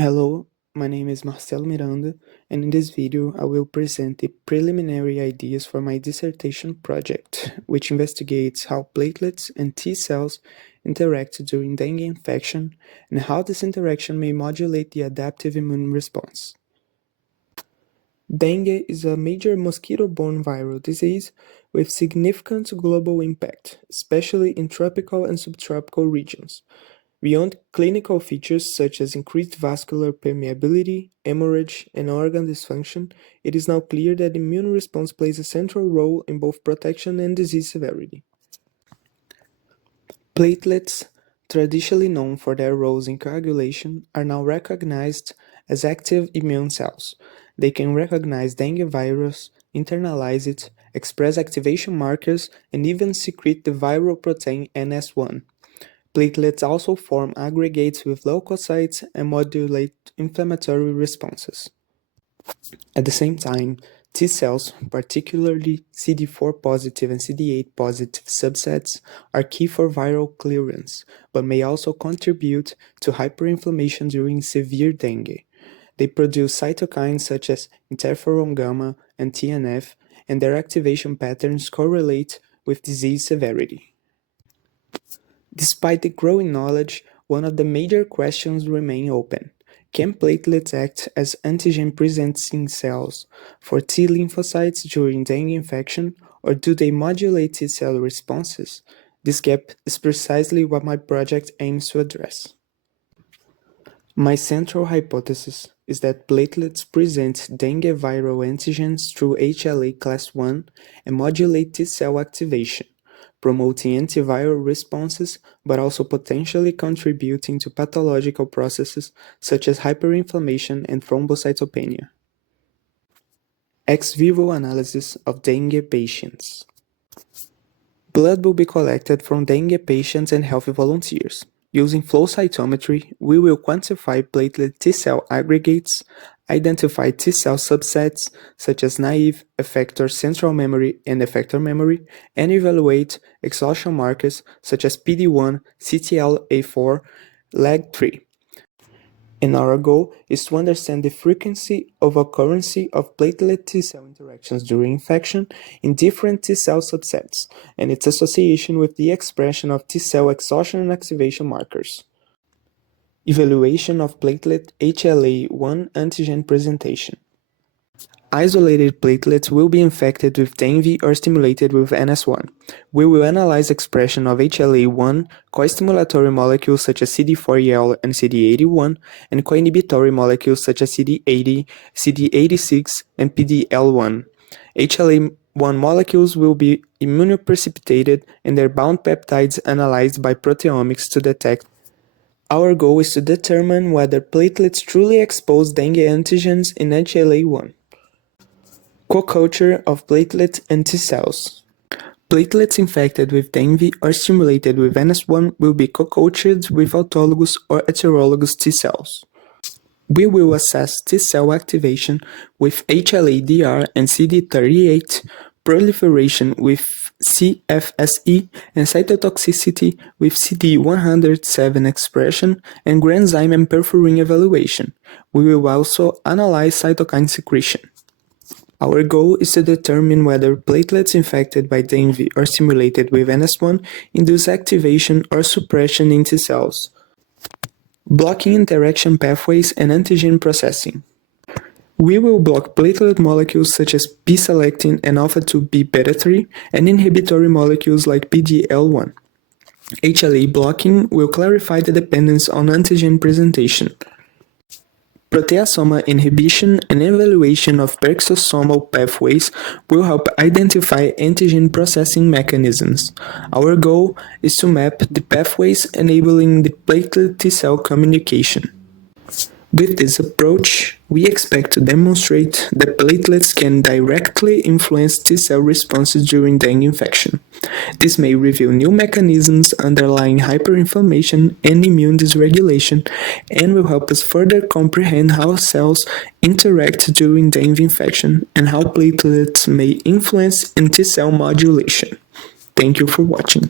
Hello, my name is Marcelo Miranda, and in this video I will present the preliminary ideas for my dissertation project, which investigates how platelets and T cells interact during dengue infection and how this interaction may modulate the adaptive immune response. Dengue is a major mosquito-borne viral disease with significant global impact, especially in tropical and subtropical regions. Beyond clinical features such as increased vascular permeability, hemorrhage, and organ dysfunction, it is now clear that immune response plays a central role in both protection and disease severity. Platelets, traditionally known for their roles in coagulation, are now recognized as active immune cells. They can recognize dengue virus, internalize it, express activation markers, and even secrete the viral protein NS1. Platelets also form aggregates with leukocytes and modulate inflammatory responses. At the same time, T cells, particularly CD4 positive and CD8 positive subsets, are key for viral clearance, but may also contribute to hyperinflammation during severe dengue. They produce cytokines such as interferon gamma and TNF, and their activation patterns correlate with disease severity. Despite the growing knowledge, one of the major questions remain open. Can platelets act as antigen-presenting cells for T lymphocytes during dengue infection, or do they modulate T cell responses? This gap is precisely what my project aims to address. My central hypothesis is that platelets present dengue viral antigens through HLA class I and modulate T cell activation, promoting antiviral responses but also potentially contributing to pathological processes such as hyperinflammation and thrombocytopenia. Ex vivo analysis of dengue patients. Blood will be collected from dengue patients and healthy volunteers. Using flow cytometry, we will quantify platelet T cell aggregates, identify T cell subsets such as naive, effector central memory, and effector memory, and evaluate exhaustion markers such as PD1, CTLA4, LAG3. And our goal is to understand the frequency of occurrence of platelet T cell interactions during infection in different T cell subsets, and its association with the expression of T cell exhaustion and activation markers. Evaluation of platelet HLA-1 antigen presentation. Isolated platelets will be infected with dengue or stimulated with NS1. We will analyze expression of HLA-1, co-stimulatory molecules such as CD4EL and CD81, and co-inhibitory molecules such as CD80, CD86, and PDL1. HLA-1 molecules will be immunoprecipitated and their bound peptides analyzed by proteomics to detect. Our goal is to determine whether platelets truly expose dengue antigens in HLA-1. Co-culture of platelets and T cells. Platelets infected with dengue or stimulated with NS1 will be co-cultured with autologous or heterologous T cells. We will assess T cell activation with HLA-DR and CD38, proliferation with CFSE, and cytotoxicity with CD107 expression, and granzyme and perforin evaluation. We will also analyze cytokine secretion. Our goal is to determine whether platelets infected by dengue or stimulated with NS1 induce activation or suppression in T cells. Blocking interaction pathways and antigen processing. We will block platelet molecules such as P-selectin and alpha-2 beta-3 and inhibitory molecules like PDL1. HLA blocking will clarify the dependence on antigen presentation. Proteasome inhibition and evaluation of peroxisomal pathways will help identify antigen processing mechanisms. Our goal is to map the pathways enabling the platelet T cell communication. With this approach, we expect to demonstrate that platelets can directly influence T cell responses during dengue infection. This may reveal new mechanisms underlying hyperinflammation and immune dysregulation, and will help us further comprehend how cells interact during dengue infection and how platelets may influence T cell modulation. Thank you for watching.